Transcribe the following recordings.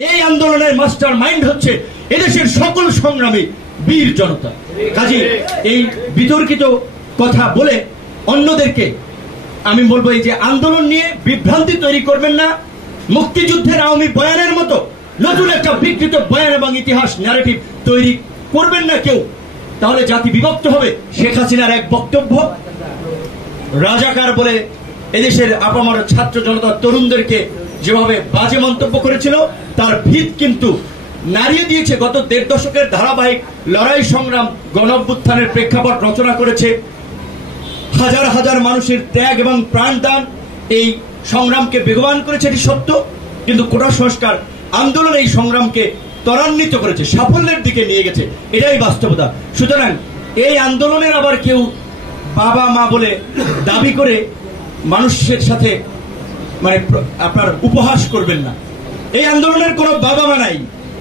এই আন্দোলনের master mind হচ্ছে এদেশের সকল সংগ্রামী বীর জনতা। কাজী এই বিতর্কিত কথা বলে অন্যদেরকে আমি বলবো, এই যে আন্দোলন নিয়ে বিভ্রান্তি তৈরি করবেন না। মুক্তিযুদ্ধের আওয়ামী বয়ানের মতো নতুন একটা বিকৃত বয়ান এবং ইতিহাস ন্যারেটিভ তৈরি করবেন না কেউ, তাহলে জাতি বিভক্ত হবে। শেখ হাসিনার এক বক্তব্য রাজাকার বলে এদেশের আপামর ছাত্র জনতা তরুণদেরকে যেভাবে বাজে মন্তব্য করেছিল, তার ভিত কিন্তু নাড়িয়ে দিয়েছে। গত ১.৫ দশকের ধারাবাহিক লড়াই সংগ্রাম গণঅভ্যুত্থানের প্রেক্ষাপট রচনা করেছে। হাজার হাজার মানুষের ত্যাগ এবং প্রাণদান এই সংগ্রামকে বেগবান করেছে, এটি সত্য। কিন্তু কোটা সংস্কার আন্দোলন এই সংগ্রামকে ত্বরান্বিত করেছে, সাফল্যের দিকে নিয়ে গেছে, এটাই বাস্তবতা। সুতরাং এই আন্দোলনের আবার কেউ বাবা মা বলে দাবি করে মানুষের সাথে আপনার উপহাস করবেন না। এই আন্দোলনের কোনো বাবা মা নাই,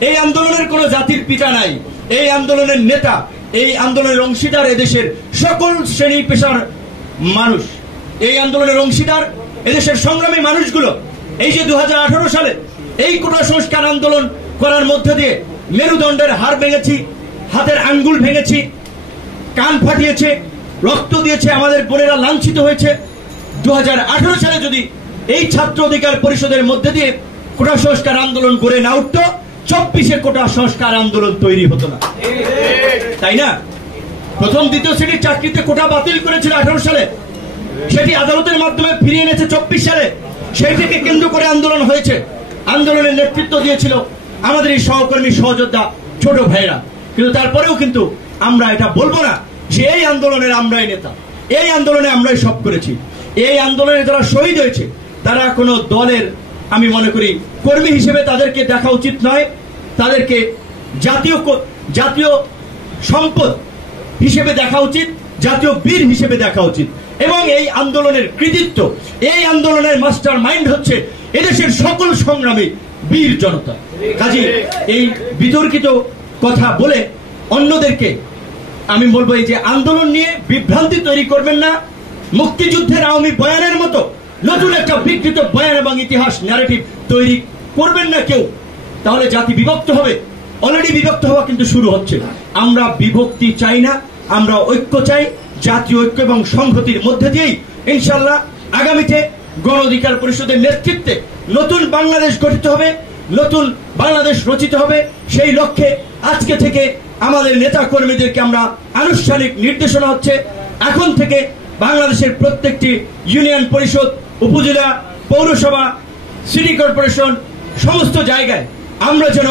এই আন্দোলনের কোনো জাতির পিতা নাই। এই আন্দোলনের নেতা, এই আন্দোলনের অংশীদার এদেশের সকল শ্রেণী পেশার মানুষ। এই আন্দোলনের অংশীদার এদেশের সংগ্রামী মানুষগুলো। এই যে 2018 সালে এই কোটা সংস্কার আন্দোলন করার মধ্যে দিয়ে মেরুদণ্ডের হাড় ভেঙেছি, হাতের আঙ্গুল ভেঙেছি, কান ফাটিয়েছে, রক্ত দিয়েছে, আমাদের বোনেরা লাঞ্ছিত হয়েছে। 2018 সালে যদি এই ছাত্র অধিকার পরিষদের মধ্যে দিয়ে কোটা সংস্কার আন্দোলন করে না উঠতো, 24-এ কোটা সংস্কার আন্দোলন তৈরি হতো না, তাই না? প্রথম দ্বিতীয় শ্রেণীর চাকরিতে কোটা বাতিল করেছিল 18 সালে, সেটি আদালতের মাধ্যমে ফিরিয়ে এনেছে 24 সালে। সেইটিকে কেন্দ্র করে আন্দোলন হয়েছে। আন্দোলনের নেতৃত্ব দিয়েছিল আমাদের এই সহকর্মী সহযোদ্ধা ছোট ভাইরা। কিন্তু তারপরেও কিন্তু আমরা এটা বলবো না যে এই আন্দোলনের আমরাই নেতা, এই আন্দোলনে আমরাই সব করেছি। এই আন্দোলনে যারা শহীদ হয়েছে তারা কোনো দলের, আমি মনে করি, কর্মী হিসেবে তাদেরকে দেখা উচিত নয়। তাদেরকে জাতীয় সম্পদ হিসেবে দেখা উচিত, জাতীয় বীর হিসেবে দেখা উচিত। এবং এই আন্দোলনের কৃতিত্ব, এই আন্দোলনের মাস্টার মাইন্ড হচ্ছে এদেশের সকল সংগ্রামী বীর জনতা। কাজী এই বিতর্কিত কথা বলে অন্যদেরকে আমি বলবো, এই যে আন্দোলন নিয়ে বিভ্রান্তি তৈরি করবেন না। মুক্তিযুদ্ধের আওয়ামী বয়ানের মতো নতুন একটা বিকৃত বয়ান এবং ইতিহাস ন্যারেটিভ তৈরি করবেন না কেউ, তাহলে জাতি বিভক্ত হবে। অলরেডি বিভক্ত হওয়া কিন্তু শুরু হচ্ছে। আমরা বিভক্তি চাই না, আমরা ঐক্য চাই। জাতীয় ঐক্য এবং সংহতির মধ্যে দিয়েই ইনশাআল্লাহ আগামীতে গণ অধিকার পরিষদের নেতৃত্বে নতুন বাংলাদেশ গঠিত হবে, নতুন বাংলাদেশ রচিত হবে। সেই লক্ষ্যে আজকে থেকে আমাদের নেতা কর্মীদেরকে আমরা আনুষ্ঠানিক নির্দেশনা হচ্ছে, এখন থেকে বাংলাদেশের প্রত্যেকটি ইউনিয়ন পরিষদ, উপজেলা, পৌরসভা, সিটি কর্পোরেশন, সমস্ত জায়গায় আমরা যেন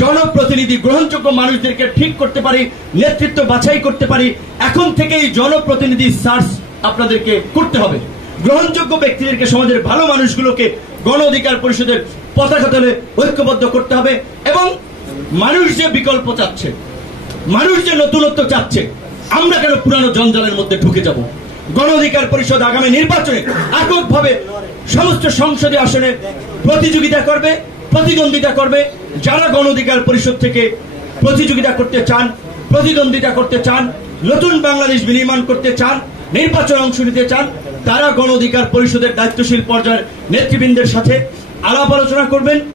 জনপ্রতিনিধি, গ্রহণযোগ্য মানুষদেরকে ঠিক করতে পারি, নেতৃত্ব বাছাই করতে পারি। এখন থেকেই জনপ্রতিনিধি সার্চ আপনাদেরকে করতে হবে। গ্রহণযোগ্য ব্যক্তিদেরকে, সমাজের ভালো মানুষগুলোকে গণ অধিকার পরিষদের পতাকা তলে ঐক্যবদ্ধ করতে হবে। এবং মানুষ যে বিকল্প চাচ্ছে, মানুষ যে নতুনত্ব চাচ্ছে, আমরা কেন পুরানো জঞ্জালের মধ্যে ঢুকে যাব? গণ অধিকার পরিষদ আগামী নির্বাচনে এককভাবে সমস্ত সংসদীয় আসনে প্রতিদ্বন্দ্বিতা করবে। যারা গণ অধিকার পরিষদ থেকে প্রতিযোগিতা করতে চান, প্রতিদ্বন্দ্বিতা করতে চান, নতুন বাংলাদেশ বিনির্মাণ করতে চান, নির্বাচনে অংশ নিতে চান, তারা গণ অধিকার পরিষদের দায়িত্বশীল পর্যায়ের নেতৃবৃন্দের সাথে আলাপ আলোচনা করবেন।